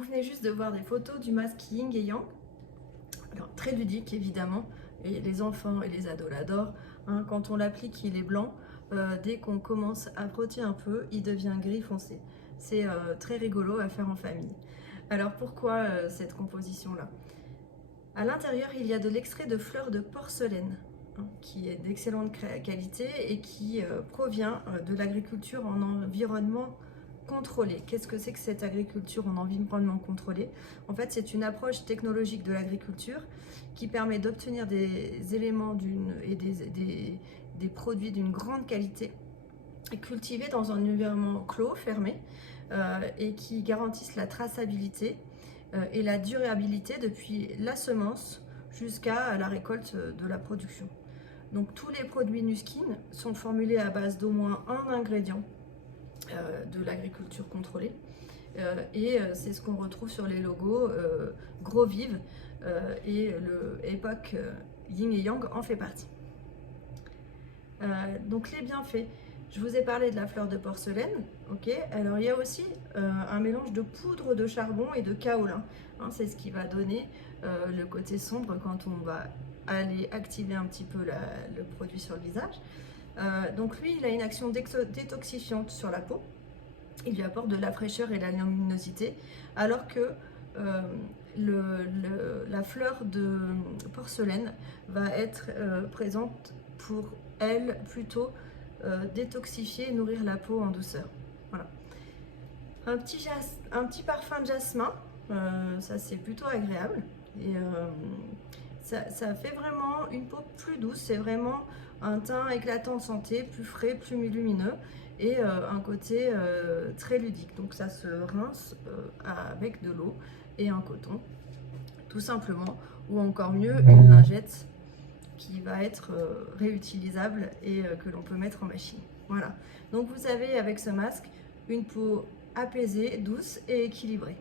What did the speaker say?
Vous venez juste de voir des photos du masque Yin et Yang. Alors, très ludique évidemment, et les enfants et les ados l'adorent. Hein, quand on l'applique, il est blanc. Dès qu'on commence à frotter un peu, il devient gris foncé. C'est très rigolo à faire en famille. Alors pourquoi cette composition-là? À l'intérieur, il y a de l'extrait de fleurs de porcelaine, hein, qui est d'excellente qualité et qui provient de l'agriculture en environnement contrôlé. Qu'est-ce que c'est que cette agriculture en environnement contrôlé? En fait, c'est une approche technologique de l'agriculture qui permet d'obtenir des éléments et des produits d'une grande qualité cultivés dans un environnement clos, fermé, et qui garantissent la traçabilité et la durabilité depuis la semence jusqu'à la récolte de la production. Donc tous les produits Nuskin sont formulés à base d'au moins un ingrédient de l'agriculture contrôlée. Et c'est ce qu'on retrouve sur les logos Grovive, et le Époque Yin et Yang en fait partie. Donc les bienfaits, je vous ai parlé de la fleur de porcelaine, ok. Alors il y a aussi un mélange de poudre de charbon et de kaolin, hein, c'est ce qui va donner le côté sombre quand on va aller activer un petit peu le produit sur le visage. Donc lui, il a une action détoxifiante sur la peau, il lui apporte de la fraîcheur et de la luminosité, alors que la fleur de porcelaine va être présente pour elle plutôt détoxifier et nourrir la peau en douceur. Voilà. Un petit parfum de jasmin, ça c'est plutôt agréable et ça fait vraiment une peau plus douce. C'est vraiment un teint éclatant de santé, plus frais, plus lumineux et un côté très ludique. Donc ça se rince avec de l'eau et un coton, tout simplement, ou encore mieux une lingette qui va être réutilisable et que l'on peut mettre en machine. Voilà, donc vous avez avec ce masque une peau apaisée, douce et équilibrée.